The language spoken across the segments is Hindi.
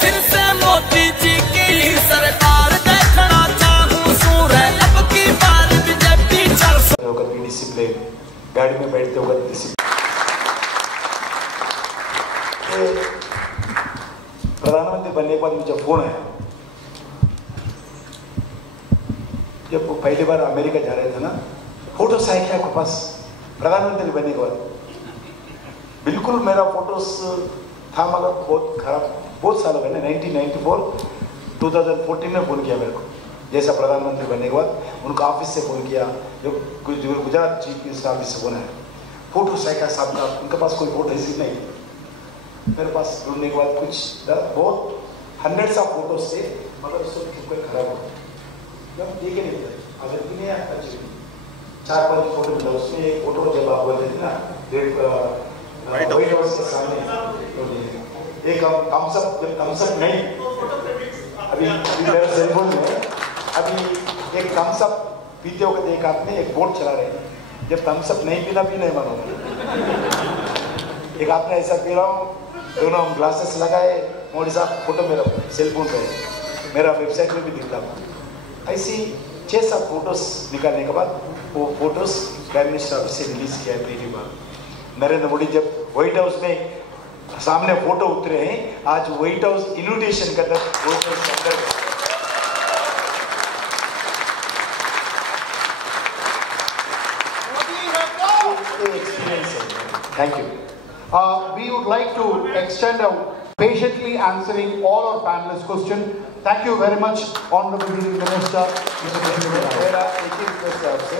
फिर से मोदी जी की सरकार देखना चाहूं सूरज अब की बार बीजेपी चल डिसिप्लिन गाड़ी में बैठते हुए प्रधानमंत्री बनने के बाद मुझे फोन आया। जब वो पहली बार अमेरिका जा रहे थे ना, फोटोस आए क्या आपके पास प्रधानमंत्री बनने के बाद? बिल्कुल मेरा फोटोस था मगर बहुत खराब, बहुत साल हो गए ना। 1994 2014 में फोन किया मेरे को, जैसा प्रधानमंत्री बनने के बाद उनका ऑफिस से फोन किया, जो गुजरात चीफ मिनिस्टर ऑफिस से फोन आया, फोटो साइका साहब का, उनके पास कोई फोटो ऐसी नहीं। मेरे पास ढूंढने के बाद कुछ बहुत हंड्रेड्स ऑफ फोटोज थे मगर उसको कोई खराब हो देखे नहीं थे। अगर इन्हें अच्छी 4-5 फोटो मिला, उसमें एक फोटो जब आप बोलते थे ना व्हाइट हाउस के सामने, एक थम्सअप नहीं, अभी मेरे सेलफोन में अभी एक थम्सअप पीते वक्त एक आपने एक बोट चला रहे हैं, जब थम्सअप नहीं पीना भी नहीं मानोगे। एक आपने ऐसा पी रहा हूँ, दोनों ग्लासेस लगाए, मोदी साहब फोटो मेरा सेलफोन पे है, मेरा वेबसाइट में भी दिखता था। ऐसी 6-7 फोटोज निकालने के बाद वो फोटोज प्राइम मिनिस्टर ऑफिस से रिलीज किया पहली बार। नरेंद्र मोदी जब व्हाइट हाउस में सामने फोटो उतरे हैं, आज व्हाइट हाउस इन्विटेशन का एक्सपीरियंस है। Thank you. We would like to extend our patiently answering all our panelists' question. Thank you very much, Honorable Minister. मेरा एक ही रिक्वेस्ट है आपसे।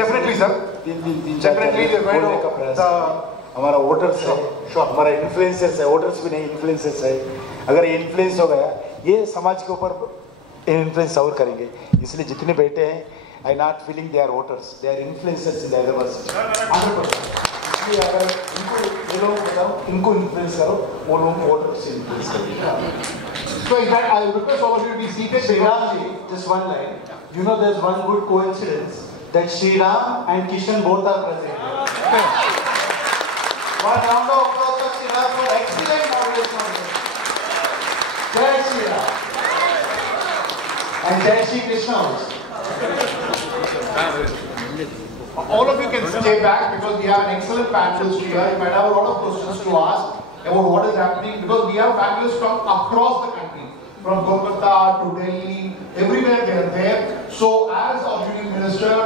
Definitely, sir. Definitely, we are going to हमारा वोटर्स है, हमारा इन्फ्लुएंसर्स है, वोटर्स भी नहीं इन्फ्लुएंसर्स है। अगर ये इन्फ्लुएंस हो गया, ये समाज के ऊपर इन्फ्लुएंस और करेंगे। इसलिए जितने बैठे हैं, I not feeling they are voters, they are influencers in Hyderabad. 100%। अगर इनको ये लोग बताओ, इनको इन्फ्लुएंस करो, वो लोग वोटर्स से इन्फ्लुएंस करेंगे। So in fact, I request all of you to be seated. Shri Ram ji, just one line. You know, there's one good coincidence that Shri Ram and Kishan both are present. One round of applause for Shri Ram for excellent moderation. Jai Shri Ram. And Jai Shri Krishna also. All of you can stay back because we have an excellent panelist here. You might have a lot of questions to ask about what is happening because we have panelists from across the country, from Kolkata to Delhi, everywhere they are there. So as our Union Minister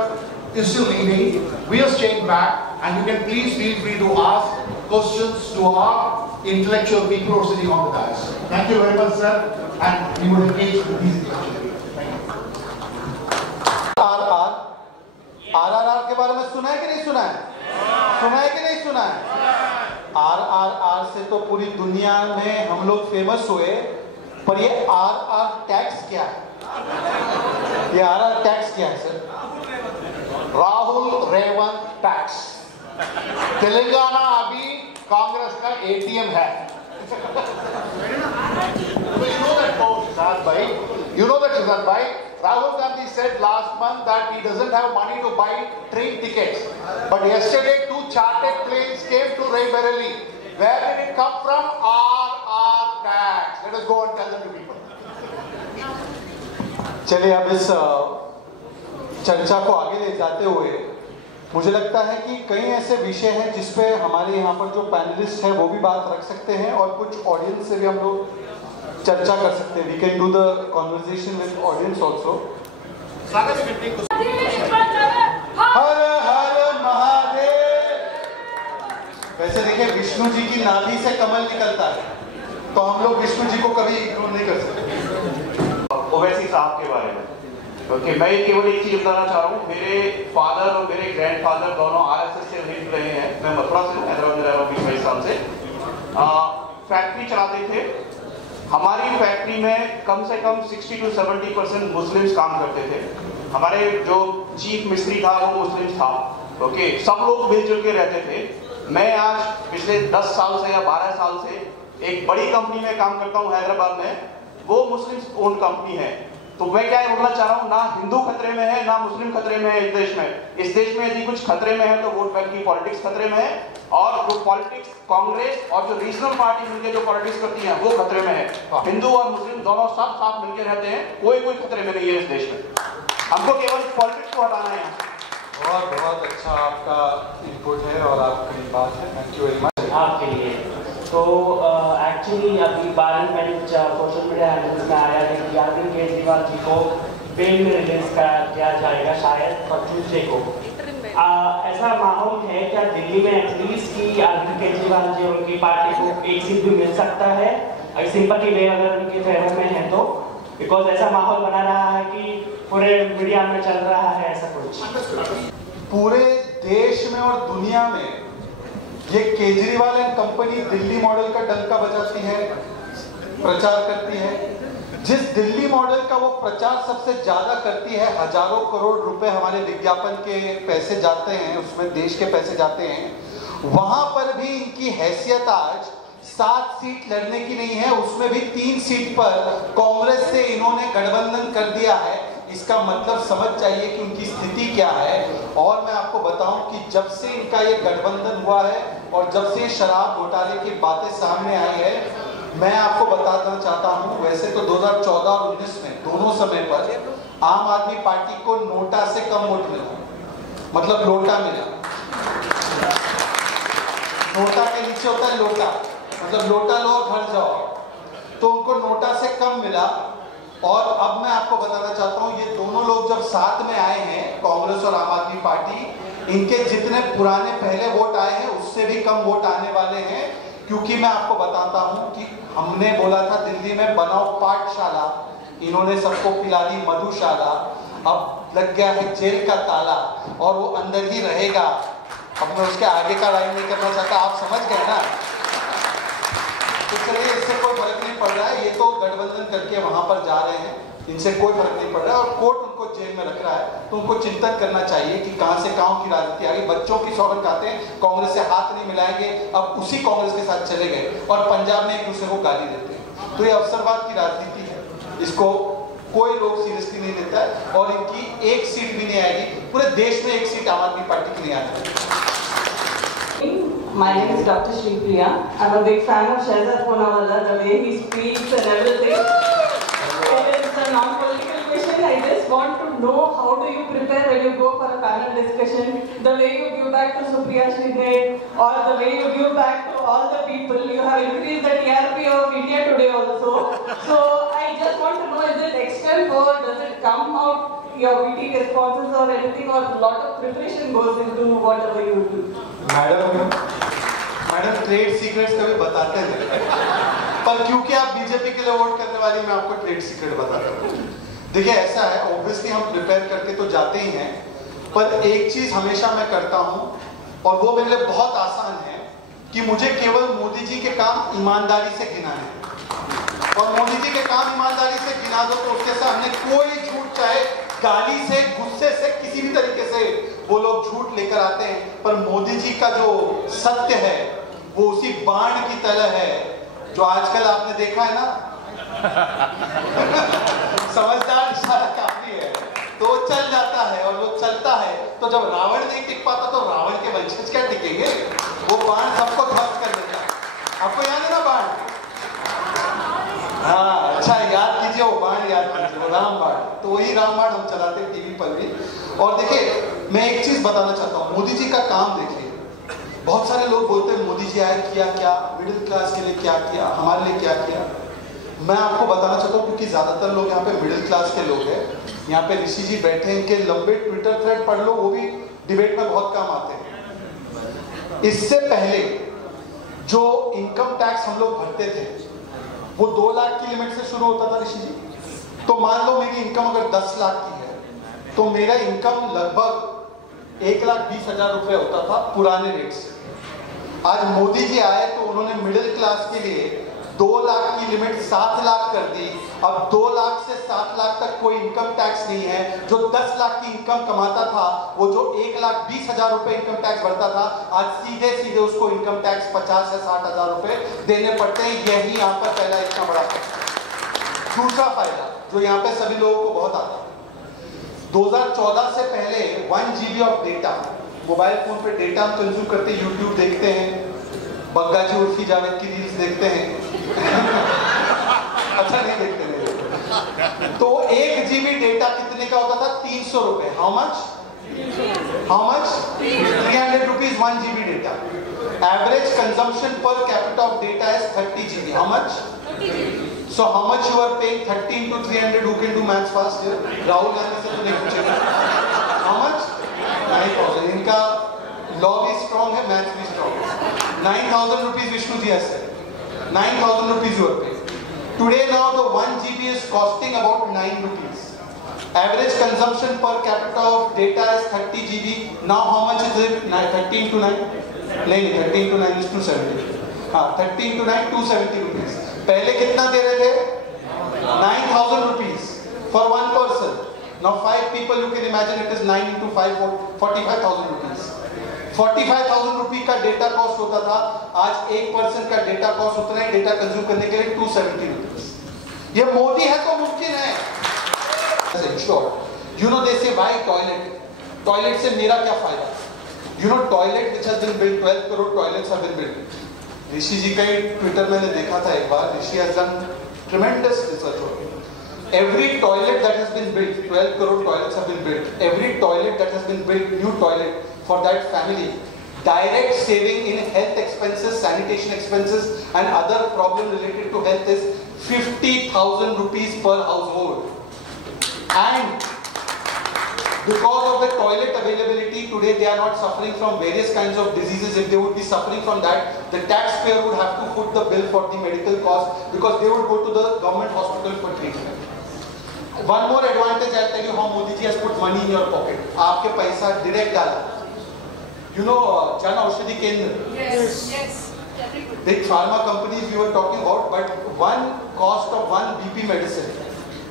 is still leading, we are staying back and you can please feel free to ask questions to our intellectual people who are sitting on the dais. Thank you very much, sir, and we will engage with these questions. RRR के बारे में सुना है कि नहीं सुना है? सुना है कि नहीं सुना है? RRR से तो पूरी दुनिया में हम लोग फेमस हुए, पर ये RR टैक्स क्या है? ये RR टैक्स क्या है सर? राहुल रेवंत टैक्स। तेलंगाना अभी कांग्रेस का ATM है। You know that, Siddharth bhai. You know that, Siddharth bhai. Rahul Gandhi said last month that he doesn't have money to buy train tickets. But yesterday 2 chartered planes came to Raebareli. Where did it come from? RR tax. Let us go and tell them to people. चलिए अब इस चर्चा को आगे ले जाते हुए मुझे लगता है कि कई ऐसे विषय हैं जिस पे हमारे यहाँ पर जो पैनलिस्ट हैं वो भी बात रख सकते हैं और कुछ ऑडियंस से भी हम लोग चर्चा कर सकते हैं। We can do the conversation with audience also. हर हर महादेव। वैसे देखिए विष्णु जी की नाभि से कमल निकलता है, तो हम लोग विष्णु जी को कभी इग्नोर नहीं कर सकते। ओवैसी साहब के बारे में ओके, मैं केवल एक चीज बताना चाह रहा हूँ। मेरे फादर और मेरे ग्रैंडफादर दोनों RSS से लिंक रहे हैं। मैं मथुरा से हैदराबाद में रह रहा हूँ 20-22 साल से। फैक्ट्री चलाते थे। हमारी फैक्ट्री में कम से कम 60 to 70% मुस्लिम्स काम करते थे। हमारे जो चीफ मिस्त्री था वो मुस्लिम था। ओके, सब लोग मिलजुल के रहते थे। मैं आज पिछले 10 साल से या 12 साल से एक बड़ी कंपनी में काम करता हूँ हैदराबाद में। वो मुस्लिम ओन कंपनी है। तो मैं क्या बोलना चाह रहा हूँ, ना हिंदू खतरे में है ना मुस्लिम खतरे में है इस देश में। इस देश में यदि कुछ खतरे में है तो वोट बैंक की पॉलिटिक्स खतरे में है, और जो पॉलिटिक्स कांग्रेस और जो रीजनल पार्टी मिलकर जो पॉलिटिक्स करती है वो खतरे में है। हिंदू और मुस्लिम दोनों सब साथ मिलकर रहते हैं, कोई खतरे में नहीं है इस देश में। हमको केवल पॉलिटिक्स को हटाना है। बहुत बहुत अच्छा आपका इनपुट है और आपकी बात है, थैंक यू वेरी मच। आपके लिए तो एक्चुअली अभी 12 मिनट सोशल मीडिया हैंडल्स में आया है कि अरविंद केजरीवाल जी को बेल में रिलीज किया जाएगा शायद ट्यूसडे को। ऐसा माहौल है क्या दिल्ली में एटलीस्ट कि अरविंद केजरीवाल जी और उनकी पार्टी को एक सीट भी मिल सकता है, सिंपैथी वे अगर उनके फेवर में है तो? बिकॉज ऐसा माहौल बना रहा है कि पूरे मीडिया में चल रहा है ऐसा कुछ। पूरे देश में और दुनिया में ये Kejriwal and company Delhi model का डंका बजाती है, प्रचार करती है। जिस दिल्ली मॉडल का वो प्रचार सबसे ज्यादा करती है, हजारों करोड़ रुपए हमारे विज्ञापन के पैसे जाते हैं, उसमें देश के पैसे जाते हैं, वहां पर भी इनकी हैसियत आज 7 सीट लड़ने की नहीं है, उसमें भी 3 सीट पर कांग्रेस से इन्होंने गठबंधन कर दिया है। इसका मतलब समझ चाहिए कि उनकी स्थिति क्या है। और मैं आपको बताऊं कि जब से इनका ये गठबंधन हुआ है और जब से शराब घोटाले की बातें सामने आई है, मैं आपको बताना चाहता हूं, वैसे तो 2014 और 19 में दोनों समय पर आम आदमी पार्टी को नोटा से कम वोट मिला, मतलब लोटा मिला। नोटा के नीचे होता है लोटा, मतलब लोटा लो और घर जाओ, तो उनको नोटा से कम मिला। और अब मैं आपको बताना चाहता हूं, ये दोनों लोग जब साथ में आए हैं, कांग्रेस और आम आदमी पार्टी, इनके जितने पुराने पहले वोट आए हैं उससे भी कम वोट आने वाले हैं। क्योंकि मैं आपको बताता हूं कि हमने बोला था दिल्ली में बनाओ पाठशाला, इन्होंने सबको पिला दी मधुशाला, अब लग गया है जेल का ताला और वो अंदर ही रहेगा। अब मैं उसके आगे का लाइन नहीं करना चाहता, आप समझ गए ना। तो चलिए, इससे कोई फर्क नहीं पड़ रहा है, ये तो गठबंधन करके वहां पर जा रहे हैं, इनसे कोई फर्क नहीं पड़ रहा है। और कोर्ट उनको जेल में रख रहा है, तो उनको चिंतन करना चाहिए कि कहां से कहां की राजनीति आ गई। बच्चों की सौगंध खाते हैं, कांग्रेस से हाथ नहीं मिलाएंगे, अब उसी कांग्रेस के साथ चले गए और पंजाब में एक दूसरे को गाली देते हैं। तो ये अवसरवाद की राजनीति है, इसको कोई लोग सीरियसली नहीं लेता है। और इनकी एक सीट भी नहीं आएगी, पूरे देश में एक सीट आम आदमी पार्टी की नहीं आएगी। My name is Dr. Sri Priya. I'm a big fan of Shehzad Poonawalla, the way he speaks and everything. It is a non-political question. I just want to know how do you prepare when you go for a panel discussion? The way you give back to Supriya Shinde or the way you give back to all the people. You have increased the TRP of India Today also. So I just want to know, is it external or does it come out your witty responses or anything, or a lot of preparation goes into whatever you do? Madam trade secrets कभी बताते नहीं, पर क्योंकि आप बीजेपी के लिए वोट करने वाली, मैं आपको ट्रेड सीक्रेट बताता हूँ। देखिए, ऐसा है, ऑब्वियसली हम प्रिपेयर करके तो जाते ही हैं, पर एक चीज हमेशा मैं करता हूँ और वो मेरे लिए बहुत आसान है कि मुझे केवल मोदी जी के काम ईमानदारी से गिना है। और मोदी जी के काम ईमानदारी से गिना दो तो उसके सामने कोई झूठ, चाहे गाली से, गुस्से से, किसी भी तरीके से वो लोग झूठ लेकर आते हैं। पर मोदी जी का जो सत्य है वो उसी बाण की तरह है जो आजकल आपने देखा है ना। समझदार इशारा काफी है, तो चल जाता है और वो चलता है। तो जब रावण नहीं टिक पाता तो रावण के वंशज क्या टिकेंगे? वो बाण सबको ध्वस्त कर देता है। आपको याद है ना बाण? हाँ, अच्छा याद कीजिए, वो बाण याद कीजिए, वो राम बाण। तो वही राम बाण हम चलाते हैं टीवी पर भी। और देखिए, मैं एक चीज बताना चाहता हूँ, मोदी जी का काम देखिए। बहुत सारे लोग बोलते हैं मोदी जी आए, किया क्या, मिडिल क्लास के लिए क्या किया, हमारे लिए क्या किया। मैं आपको बताना चाहता हूँ, क्योंकि ज्यादातर लोग यहाँ पे मिडिल क्लास के लोग हैं, यहाँ पे ऋषि जी बैठे हैं, इनके लंबे ट्विटर थ्रेड पढ़ लो, वो भी डिबेट में बहुत काम आते हैं। इससे पहले जो इनकम टैक्स हम लोग भरते थे वो 2 लाख की लिमिट से शुरू होता था ऋषि जी। तो मान लो मेरी इनकम अगर 10 लाख की है तो मेरा इनकम लगभग 1,20,000 रुपए होता था पुराने रेट से। आज मोदी जी आए तो उन्होंने मिडिल क्लास के लिए 2 लाख की लिमिट 7 लाख कर दी। अब 2 लाख से 7 लाख तक कोई इनकम टैक्स नहीं है। जो 10 लाख की इनकम कमाता था, वो जो 1,20,000 रुपए इनकम टैक्स भरता था, आज सीधे सीधे उसको इनकम टैक्स 50 या 60 हजार रुपए देने पड़ते हैं। यही यहाँ पर पहला इतना बड़ा दूसरा फायदा जो यहाँ पे सभी लोगों को बहुत आता है, 2014 से पहले 1 GB of data, mobile phone पे डेटा हम कंज्यूम करते हैं, यूट्यूब देखते हैं, बग्गाजी उर्फी जावेद की रील्स देखते हैं अच्छा नहीं देखते नहीं। तो 1 GB डेटा कितने का होता था? 300 रुपए। How much? 300 rupees 1 GB data. Average consumption per capita of data is 30 GB. How much? 30 GB. So how much you are paying? 30 into 300. Who can do maths fast here? Rahul Gandhi से तो नहीं पूछेगा. How much? 9,000. इनका law भी strong है, maths भी strong है. 9,000 rupees Vishnu जी ऐसे. 9,000 rupees you are paying. Today now the 1 GB is costing about 9 rupees. Average consumption per capita of data is 30 GB. Now how much is it? 30 into 9? नहीं 30 into 9 is 270. हाँ 30 into 9 270 rupees. पहले कितना दे रहे थे? 9,000 rupees for one person. Now 5 people, you can imagine it is 9 into 5 45,000 rupees. 45,000 रुपये का डेटा कॉस्ट होता था, आज एक पर्सन का डेटा कॉस्ट उतना ही डेटा कंज्यूम करने के लिए 270 rupees. ये मोदी है तो मुमकिन है. Sure. You know they say why toilet? Toilet से मेरा क्या फायदा? You know toilet which has been built, 12 crore toilets have been built. ऋषि जी का ट्विटर मैंने देखा था एक बार. ऋषि has done tremendous research on it. Every toilet that has been built, 12 crore toilets have been built. Every toilet that has been built, new toilet for that family, direct saving in health expenses, sanitation expenses, and other problem related to health is 50,000 rupees per household. And because of the toilet availability today, they are not suffering from various kinds of diseases. If they would be suffering from that, the taxpayer would have to foot the bill for the medical cost, because they would go to the government hospital for treatment. One more advantage I'll tell you how Modi ji has put money in your pocket. आपके पैसा direct डाला. You know Jan Aushadhi Kendra? Yes, yes. Big pharma companies we were talking about, but one cost of one BP medicine.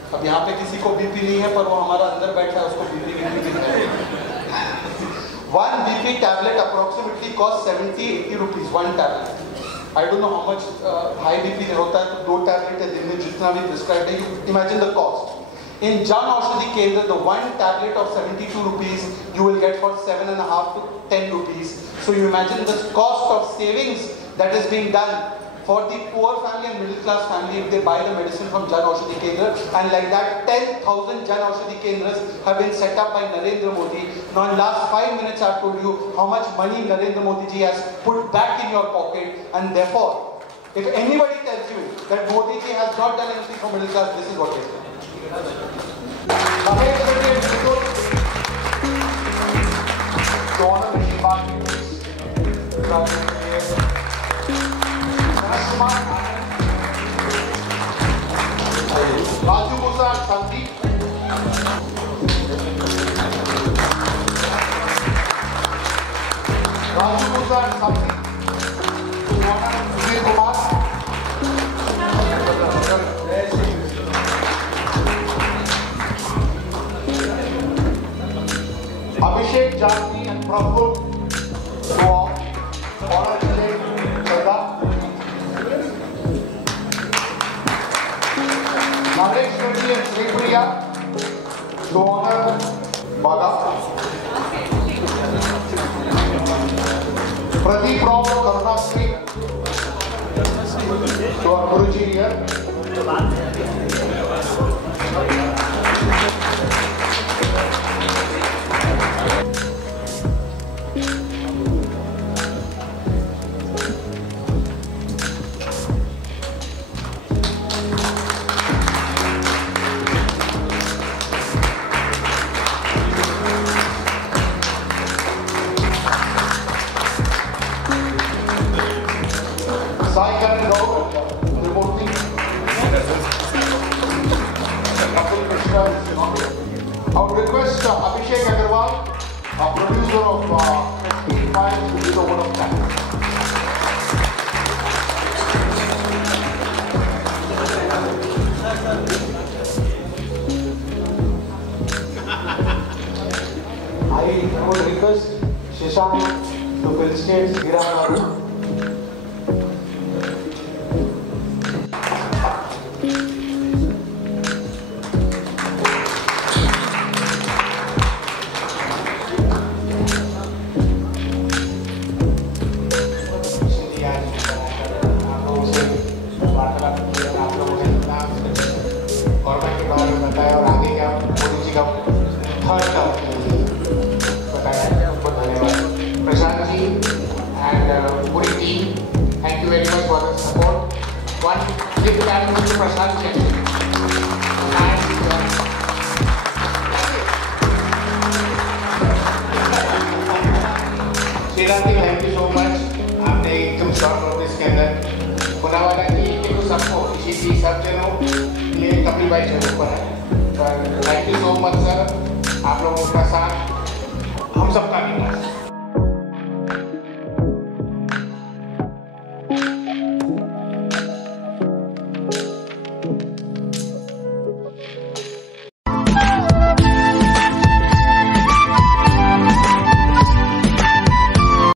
अब यहाँ पे किसी को बीपी नहीं है, पर वो हमारा अंदर बैठा है, उसको बीपी है. 1 BP tablet approximately cost 70-80 rupees. 1 tablet. I don't know how much high BP होता है, तो 2 tablet है दिन में जितना भी prescribed है. You imagine the cost. In Jan Aushadhi Kendra, the 1 tablet of 72 rupees you will get for 7.5 to 10 rupees. So you imagine the cost of savings that is being done for the poor family and middle class family if they buy the medicine from Jan Aushadhi Kendra. And like that, 10,000 Jan Aushadhi Kendras have been set up by Narendra Modi. Now in last 5 minutes I have told you how much money Narendra Modi ji has put back in your pocket. And therefore, if anybody tells you that Modi ji has not done anything for middle class, this is what it is. Raju Musa and Sandeep. Raju Musa and Sandeep. Vijay Kumar. Abhishek Jati and Prabhu to honor Vijay Chadha. Naresh Reddy and Sri Priya to honor Bhaga. Pradeep Rao Karuna Sri to our Guruji here. Sai Karan Rao, remoting. Kapil Krishna is not here. I would request Abhishek Agarwal, a producer of Prestige Files, to be the one of thanks. I would request Shashank to fill states Giran. one gift animal to Prashant Shetty. Shriram ji, thank you so much. आपने एकदम शॉर्ट नोटिस के अंदर पुनावाला की देखो सबको इसी सब जनों लिए कपिल भाई जरूर पर है. Thank you so much sir. आप लोगों का साथ हम सबका विकास.